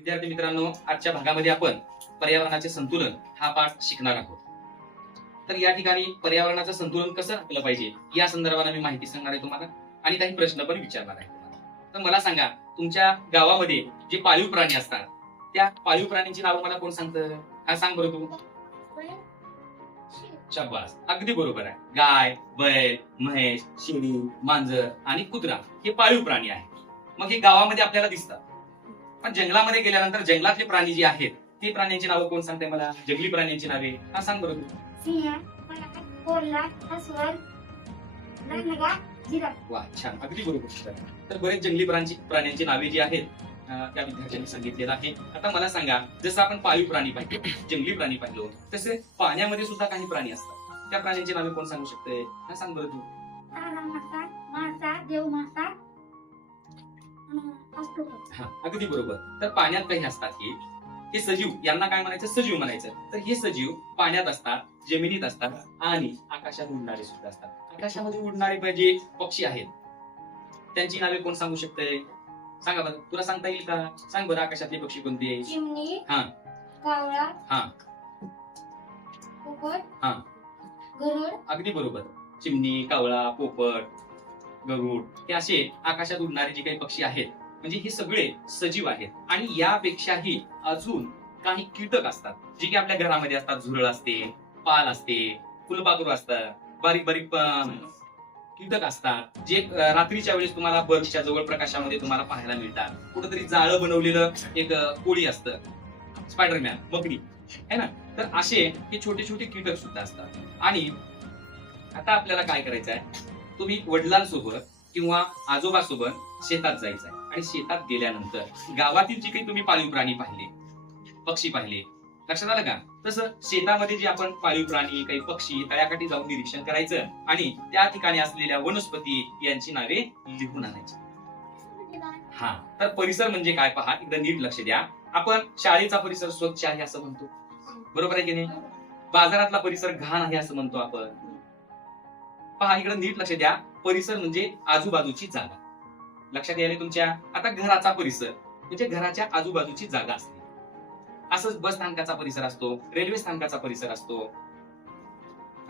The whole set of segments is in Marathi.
विद्यार्थी मित्रांनो, आजच्या भागामध्ये आपण पर्यावरणाचे संतुलन हा पाठ शिकणार आहोत. तर या ठिकाणी पर्यावरणाचं संतुलन कसं राखलं पाहिजे या संदर्भाने मी माहिती सांगणार आहे तुम्हाला आणि काही प्रश्न पण विचारणार आहे तुम्हाला. तर मला सांगा, तुमच्या गावामध्ये जे पाळीव प्राणी असतात त्या पाळीव प्राण्यांची नावं मला कोण सांगतं? हा, सांग बरं तू. शाबास, अगदी बरोबर आहे. गाय, बैल, म्हैस, शेळी, मांजर आणि कुत्रा हे पाळीव प्राणी आहेत. मग हे गावामध्ये आपल्याला दिसतात, पण जंगलामध्ये गेल्यानंतर जंगलातले प्राणी जे आहेत ते प्राण्यांची नावं कोण सांगते मला? जंगली प्राण्यांची नावे हा सांग बरं तू. सिंह, कोल्हा, अस्वल, रणगा, जिराफ. वा, छान, अगदी बरोबर. तर बरेच जंगली प्राण्यांची नावे जी आहेत त्या विद्यार्थ्यांनी सांगितलेलं आहे. आता मला सांगा, जसं आपण पाळीव प्राणी पाहिलो, जंगली प्राणी पाहिलो, तसे पाण्यामध्ये सुद्धा काही प्राणी असतात. त्या प्राण्यांची नावे कोण सांगू शकते? हा, सांग बरं तू. तारा मासा, मासा, देव मासा, असतो. हा, अगदी बरोबर. तर पाण्यात काही असतात हे सजीव, यांना काय म्हणायचं? सजीव म्हणायचं. तर हे सजीव पाण्यात असतात, जमिनीत असतात आणि आकाशात उडणारे सुद्धा असतात. आकाशामध्ये उडणारे जे पक्षी आहेत त्यांची नावे कोण सांगू शकते? सांगा बरं, तुला सांगता येईल का? सांग बरं, आकाशातले पक्षी कोणते? चिमणी, हा, कावळा, हा, पोपट, हा, गरुड, अगदी बरोबर. चिमणी, कावळा, पोपट, गरुड हे असे आकाशात उडणारे जे काही पक्षी आहेत, म्हणजे हे सगळे सजीव आहेत. आणि यापेक्षाही अजून काही कीटक असतात जे की आपल्या घरामध्ये असतात. झुरळ असते, पाल असते, फुलपाखरू असतात, बारीक बारीक कीटक असतात जे रात्रीच्या वेळेस तुम्हाला बल्बच्या जवळ प्रकाशामध्ये तुम्हाला पाहायला मिळतात. कुठेतरी जाळं बनवलेलं एक कोळी असतं, स्पायडरमॅन, मकडी है ना. तर असे हे छोटे छोटे कीटक सुद्धा असतात. आणि आता आपल्याला काय करायचं आहे? तुम्ही वडिलांसोबत किंवा आजोबासोबत शेतात जायचं आहे आणि शेतात गेल्यानंतर गावातील जे काही तुम्ही पाळीव प्राणी पाहिले, पक्षी पाहिले, लक्षात आलं का? तसं शेतामध्ये जे आपण पाळीव प्राणी, काही पक्षी तळ्याकाठी जाऊन निरीक्षण करायचं आणि त्या ठिकाणी असलेल्या वनस्पती यांची नावे लिहून आणायची. हा, तर परिसर म्हणजे काय पहा, एकदा नीट लक्ष द्या. आपण शाळेचा परिसर स्वच्छ आहे असं म्हणतो, बरोबर आहे की नाही? बाजारातला परिसर घाण आहे असं म्हणतो आपण. पहा, इकडे नीट लक्ष द्या. परिसर म्हणजे आजूबाजूची जागा. लक्षात यायला तुमच्या? आता घराचा परिसर म्हणजे घराच्या आजूबाजूची जागा असते. असंच बस स्थानकाचा परिसर असतो, रेल्वे स्थानकाचा परिसर असतो,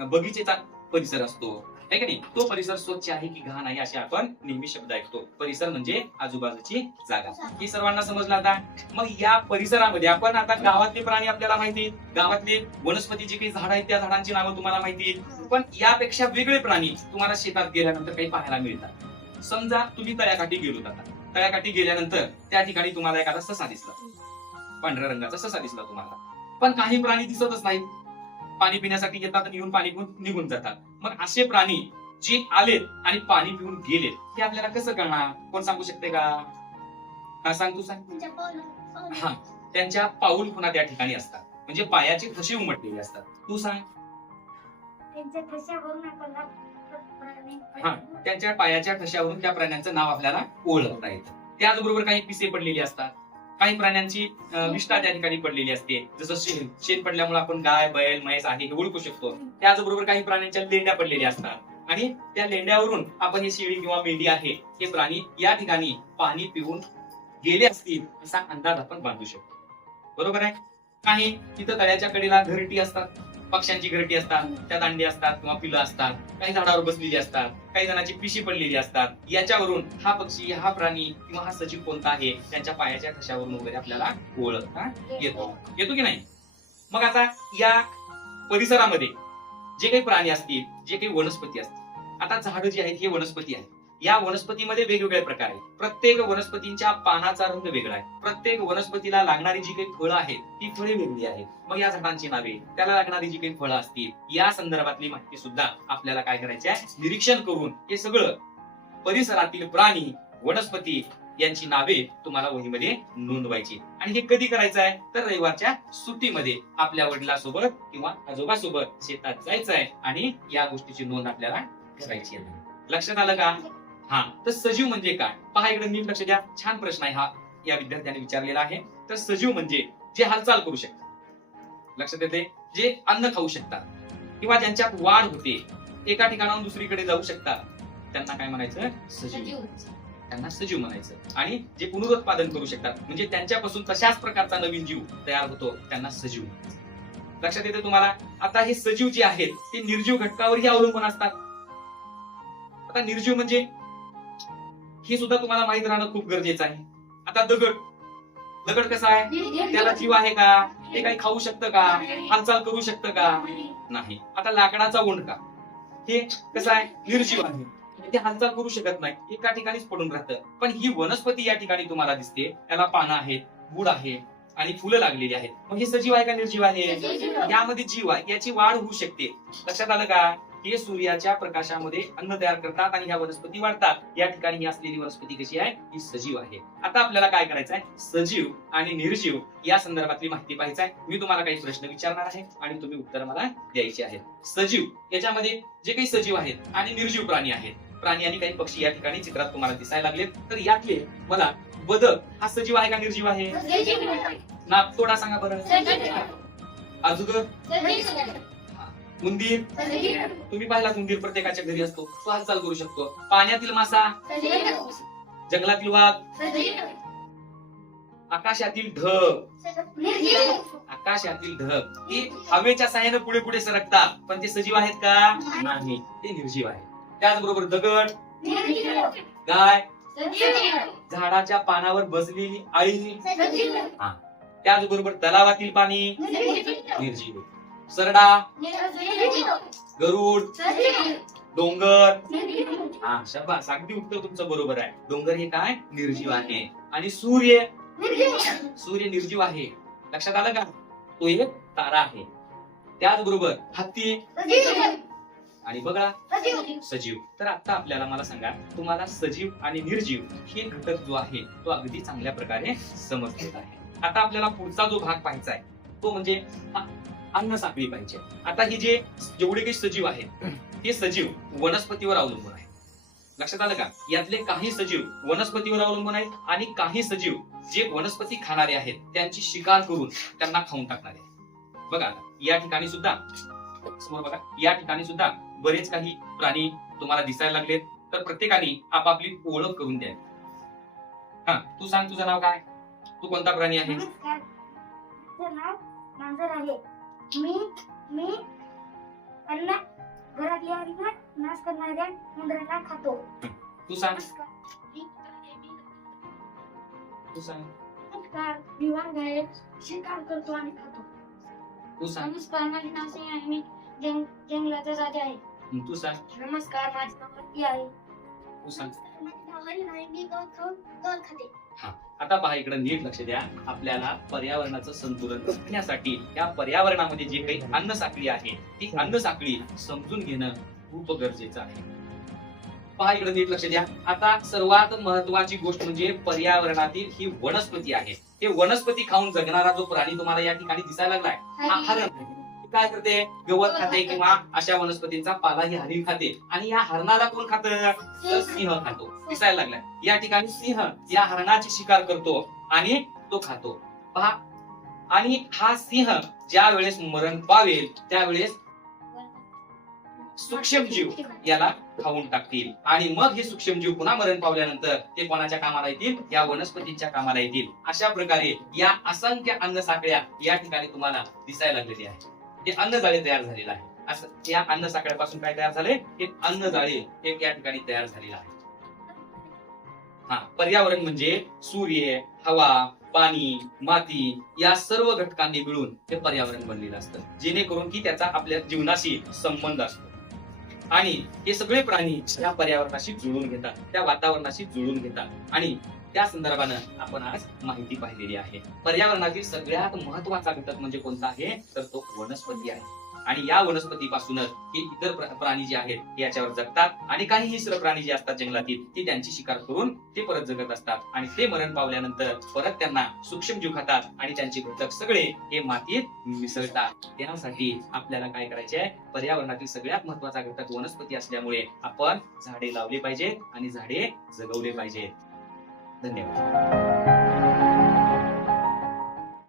बगीचेचा परिसर असतो, आहे का नाही? तो परिसर स्वच्छ आहे की घाण आहे असे आपण नेहमी शब्द ऐकतो. परिसर म्हणजे आजूबाजूची जागा. ही सर्वांना समजलं आता? मग या परिसरामध्ये आपण आता गावातले प्राणी आपल्याला माहिती, गावातले वनस्पती जी काही झाड आहेत त्या झाडांची नावं तुम्हाला माहिती, पण यापेक्षा वेगळे प्राणी तुम्हाला शेतात गेल्यानंतर काही पाहायला मिळतात. समजा तुम्ही तळ्याकाठी गेलो, आता तळ्याकाठी गेल्यानंतर त्या ठिकाणी तुम्हाला एखादा ससा दिसला, पांढऱ्या रंगाचा ससा दिसला तुम्हाला, पण काही प्राणी दिसतच नाहीत. पाणी पिण्यासाठी येतात आणि येऊन पाणी पिऊन निघून जातात. मग असे प्राणी जे आलेत आणि पाणी पिऊन गेलेत हे आपल्याला कसं कळणार? कोण सांगू शकते का? हा, सांग तू, सांग. हा, त्यांच्या पाऊल खुणा त्या ठिकाणी असतात, म्हणजे पायाचे ठसे उमटलेले असतात. तू सांग. त्यांच्या ठशावरून आपल्याला हा, त्यांच्या पायाच्या ठशावरून त्या प्राण्यांचं नाव आपल्याला ओळखता येतं. त्याचबरोबर काही पिसे पडलेली असतात, काही प्राण्यांची विष्ठा त्या ठिकाणी पडलेली असते. जसं शेण पडल्यामुळे आपण गाय, बैल, म्हैस आहे हे ओळखू शकतो. त्याचबरोबर काही प्राण्यांच्या लेंड्या पडलेल्या असतात आणि त्या लेंड्यावरून आपण हे शेळी किंवा मेंढी आहे हे प्राणी या ठिकाणी पाणी पिऊन गेले असतील असा अंदाज आपण बांधू शकतो, बरोबर आहे? काही तिथं तळ्याच्या कडेला घरटी असतात, पक्ष्यांची घरटी असतात, त्या दांडी असतात किंवा पिलं असतात, काही झाडावर बसलेली असतात, काही जणांची पिशी पडलेली असतात. याच्यावरून हा पक्षी, हा प्राणी किंवा हा सजीव कोणता आहे त्यांच्या पायाच्या ठशावरून वगैरे आपल्याला ओळखता येतो की नाही? मग आता या परिसरामध्ये जे काही प्राणी असतील, जे काही वनस्पती असतील, आता झाडं जी आहेत हे वनस्पती आहेत. या वनस्पतीमध्ये वेगवेगळे प्रकार आहेत. प्रत्येक वनस्पतींच्या पानाचा रंग वेगळा आहे. प्रत्येक वनस्पतीला लागणारी जी काही फळं आहेत ती फळे वेगळी आहेत. मग या झाडांची नावे, त्याला लागणारी जी काही फळं असतील या संदर्भातली माहिती सुद्धा आपल्याला काय करायची आहे? निरीक्षण करून हे सगळं परिसरातील प्राणी, वनस्पती यांची नावे तुम्हाला वहीमध्ये नोंदवायची. आणि हे कधी करायचं आहे? तर रविवारच्या सुट्टीमध्ये आपल्या वडिलांसोबत किंवा आजोबासोबत शेतात जायचं आहे आणि या गोष्टीची नोंद आपल्याला करायची आहे. लक्षात आलं का? हा, तर सजीव म्हणजे काय? पहा, इकडे नीट लक्ष द्या. छान प्रश्न आहे हा, या विद्यार्थ्याने विचारलेला आहे. तर सजीव म्हणजे जे हालचाल करू शकतात, लक्षात येते, जे अन्न खाऊ शकतात किंवा ज्यांच्यात वाढ होते, एका ठिकाणाहून दुसरीकडे जाऊ शकतात, त्यांना काय म्हणायचं? सजीव. त्यांना सजीव म्हणायचं. आणि जे पुनरुत्पादन करू शकतात म्हणजे त्यांच्यापासून तशाच प्रकारचा नवीन जीव तयार होतो त्यांना सजीव म्हणायचं. लक्षात येते तुम्हाला? आता हे सजीव जे आहेत ते निर्जीव घटकावरही अवलंबून असतात. आता निर्जीव म्हणजे हे सुद्धा तुम्हाला माहित राहणं खूप गरजेचं आहे. आता दगड कसा आहे? त्याला जीव आहे का? ते काही खाऊ शकतं का? हालचाल करू शकतं का? नाही. आता लाकडाचा ओंडका हे कसं आहे? निर्जीव आहे. ते हालचाल करू शकत नाही, एका ठिकाणीच पडून राहतं. पण ही वनस्पती या ठिकाणी तुम्हाला दिसते, त्याला पानं आहेत, बुड आहे आणि फुलं लागलेली आहेत. मग हे सजीव आहे का निर्जीव आहे? यामध्ये जीव आहे, याची वाढ होऊ शकते. लक्षात आलं का? हे सूर्याच्या प्रकाशामध्ये अन्न तयार करतात आणि ह्या वनस्पती वाढतात. या ठिकाणी ही असलेली वनस्पती कशी आहे? ही सजीव आहे. आता आपल्याला काय करायचं आहे? सजीव आणि निर्जीव या संदर्भातली माहिती पाहायची आहे. मी तुम्हाला काही प्रश्न विचारणार आहे आणि तुम्ही उत्तर मला द्यायचे आहेत. सजीव याच्यामध्ये जे काही सजीव आहेत आणि निर्जीव प्राणी आहेत, प्राणी आणि काही पक्षी या ठिकाणी चित्रात तुम्हाला दिसायला लागलेत. तर यातले मला बदक हा सजीव आहे का निर्जीव आहे? नाकतोडा सांगा बरं. अजगर, उंदीर, तुम्ही पाहिलात उंदीर प्रत्येकाच्या घरी असतो, तो हालचाल करू शकतो. पाण्यातील मासा, जंगलातील वाघ, आकाशातील ढग, आकाशातील ढग ते हवेच्या साह्याने पुढे पुढे सरकतात, पण ते सजीव आहेत का? नाही, ते निर्जीव आहे. त्याचबरोबर दगड, गाय, झाडाच्या पानावर बसलेली आळी, त्याचबरोबर तलावातील पाणी निर्जीव. सरडा, गरुड, डोंगर, शाबास, अगदी उत्तर तुमचं बरोबर आहे. डोंगर हे काय? निर्जीव आहे. आणि सूर्य निर्जीव आहे. लक्षात आलं का? तो एक तारा आहे. त्याचबरोबर हत्ती आणि बघा सजीव. तर आता आपल्याला मला सांगा, तुम्हाला सजीव आणि निर्जीव हे घटक जो आहे तो अगदी चांगल्या प्रकारे समजलेला आहे. आता आपल्याला पुढचा जो भाग पाहायचा आहे तो म्हणजे अन्न साखळी पाहिजे. आता हे जेवढे काही सजीव आहेत हे सजीव वनस्पतीवर अवलंबून आहेत. लक्षात आलं का? यातले काही सजीव वनस्पतीवर अवलंबून आहेत आणि काही सजीव जे वनस्पती खाणारे आहेत त्यांची शिकार करून त्यांना खाऊन टाकणारे आहेत. बघा या ठिकाणी सुद्धा समोर बघा, या ठिकाणी सुद्धा बरेच काही प्राणी तुम्हाला दिसायला लागलेत. तर प्रत्येकाने आपापली ओळख करून द्या. हा, तू सांग तुझं नाव काय? तू कोणता प्राणी आहे? नमस्कार, माझं नाव मांजर आहे. मी अन्न घरातल्या हरिणात नाश करणाऱ्या उंदराला खातो. तू सांग. तू सांग. नमस्कार, मी वाघ आहे. शिकार करतो आणि खातो. तू सांग. नमस्कार, माझे नाव सिंह आहे. मी जंगलाचा राजा आहे. तू सांग. नमस्कार, माझे नाव हत्ती आहे. तू सांग. माझे नाव हरिण आहे. मी गवत खाते. आता पहा, इकडे नीट लक्ष द्या. आपल्याला पर्यावरणाचं संतुलन राखण्यासाठी या पर्यावरणामध्ये जी काही अन्न साखळी आहे ती अन्न साखळी समजून घेणं खूप गरजेचं आहे. पहा इकडे नीट लक्ष द्या. आता सर्वात महत्वाची गोष्ट म्हणजे पर्यावरणातील ही वनस्पती आहे. हे वनस्पती खाऊन जगणारा जो प्राणी तुम्हाला या ठिकाणी दिसायला लागलाय हा हरण. काय करते? गवत खाते किंवा अशा वनस्पतींचा पाला ही हरिण खाते. आणि या हरणाला कोण खातं? तर सिंह खातो. दिसायला लागलाय या ठिकाणी सिंह या हरणाची शिकार करतो आणि तो खातो. पहा, आणि हा सिंह ज्या वेळेस मरण पावेल त्यावेळेस सूक्ष्मजीव याला खाऊन टाकतील आणि मग हे सूक्ष्मजीव पुन्हा मरण पावल्यानंतर ते कोणाच्या कामाला येतील? या वनस्पतींच्या कामाला येतील. अशा प्रकारे या असंख्य अन्न साखळ्या या ठिकाणी तुम्हाला दिसायला लागलेली आहे. हे अन्नजाळे तयार झालेलं आहे. असं या अन्न साखळ्यापासून काय तयार झाले? हे अन्नजाळे हे या ठिकाणी तयार झालेलं आहे. हा, पर्यावरण म्हणजे सूर्य, हवा, पाणी, माती या सर्व घटकांनी मिळून हे पर्यावरण बनलेलं असतं, जेणेकरून की त्याचा आपल्या जीवनाशी संबंध असतो. आणि हे सगळे प्राणी या पर्यावरणाशी जुळून घेतात, त्या वातावरणाशी जुळून घेतात आणि त्या संदर्भानं आपण आज माहिती पाहिलेली आहे. पर्यावरणातील सगळ्यात महत्वाचा घटक म्हणजे कोणता आहे? तर तो वनस्पती आहे. आणि या वनस्पतीपासूनच हे इतर प्राणी जे आहेत हे याच्यावर जगतात आणि काही हिंस्र प्राणी जे असतात जंगलातील ते त्यांची शिकार करून ते परत जगत असतात आणि ते मरण पावल्यानंतर परत त्यांना सूक्ष्मजीव खातात आणि त्यांचे घटक सगळे हे मातीत मिसळतात. त्यासाठी आपल्याला काय करायचे आहे? पर्यावरणातील सगळ्यात महत्वाचा घटक वनस्पती असल्यामुळे आपण झाडे लावले पाहिजे आणि झाडे जगवले पाहिजे. धन्यवाद.